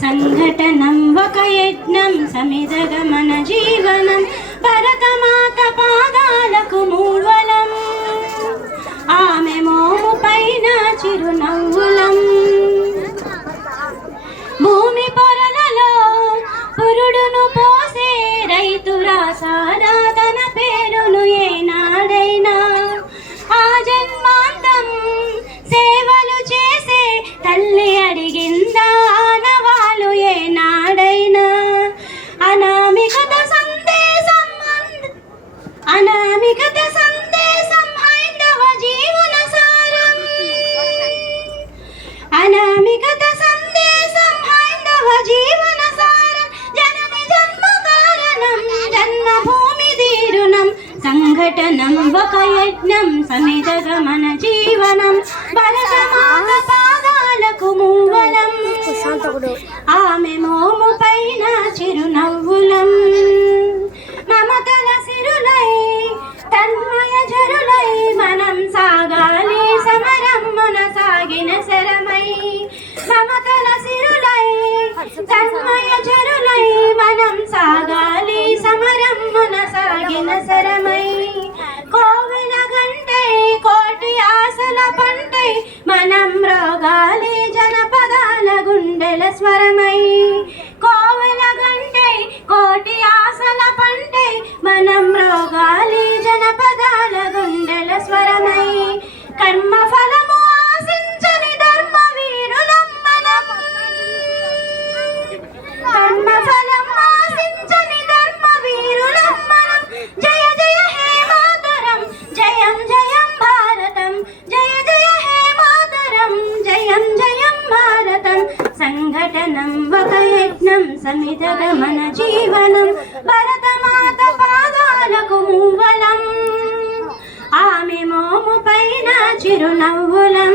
సంఘటనం ఒక యజ్ఞం సమిధగమన జీవనం భరతమాత పాదాలకు మూవలం ఆమె మోము పైన చిరునవ్వులం భూమి పొరలలో పురుడును పోసే రైతురా సాదా తన పేరును ఏనాడైనా ఆ జన్మాంతం సేవలు చేసే తల్లి అడిగిందా ఆనవాలు ఏనాడైనా అనామికత సందేశం హైందవ జీవన సారం అనామికత సందేశం హైందవ జీవన సారం జనని జన్మ కారణం జన్మభూమి తీరునం సంఘటనం ఒక యజ్ఞం సమిధగమన జీవనం భరతమాత పాదాలకు మూవలం ఆమె మోము పైన చిరునవ్వులం మమతల సిరులై తన్మయ జరులై మనం సాగాలి సమరమ్మున సాగిన శరమై మమతల సిరులై తన్మయ జరులై మనం సాగాలి సమరమ్మున సాగిన శరమై కోవెల గంటై కోటి ఆశల పంటై మనం రోగాలి జనపదాల గుండెల స్వరమై కోవెల గంటై కోటి ఆశల పంటై మనం రోగాలి జనపదాల గుండెల స్వరమై కర్మ ఫలము ఆశించని ధర్మ వీరులం మనం కర్మ ఫలం ఆశించని ధర్మ వీరులం మనం జయ జయ హే మాతరం జయం జయం భారతం జయ జయ హే మాతరం జయం జయం భారతం సంఘటనం ఒక యజ్ఞం సమిధగమన జీవనం భరతమాత పాదాలకు మూవలం ఆమె మోము పైన చిరునవ్వులం